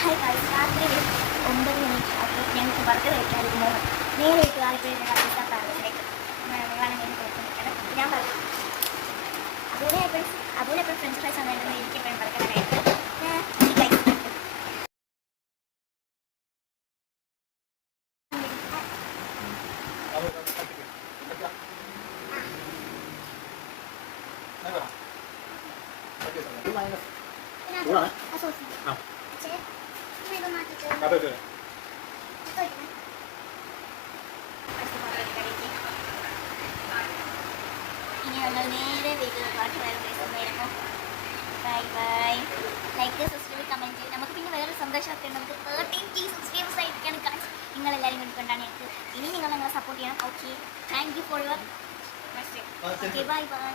Hi guys, രാത്രി 9 മണി അപ്പോൾ ഞങ്ങൾക്ക് ബർഗർ കഴിക്കാതിരുന്നു. നേരെ വീട്ടുകാരിപ്പോയി പൈസ പാലസിലേക്ക് നിങ്ങളാണ് ഞാൻ കൊടുത്തിരിക്കണം. ഞാൻ പറഞ്ഞു അതുപോലെ ഫ്രഞ്ച് ഫ്രൈസ് ആണ് വേണ്ടത്. എനിക്കെപ്പോഴും ബർഗറായിട്ട് ഈ ഗൈസ് ഇനി ഞങ്ങൾ നേരെ വീട്ടിലോട്ട് വരുമ്പോൾ bye bye. Like, subscribe, comment ചെയ്യും. നമുക്ക് പിന്നെ വേറൊരു സന്തോഷമൊക്കെ ഉണ്ട്. നമുക്ക് 13K സബ്സ്ക്രൈബേഴ്സ് ആയിരിക്കാണ് ഗൈസ്. നിങ്ങളെല്ലാവരും കൊണ്ടാണ് ഞങ്ങൾക്ക് ഇനി നിങ്ങൾ ഞങ്ങളെ സപ്പോർട്ട് ചെയ്യണം. Okay, thank you for your message. Okay, bye bye.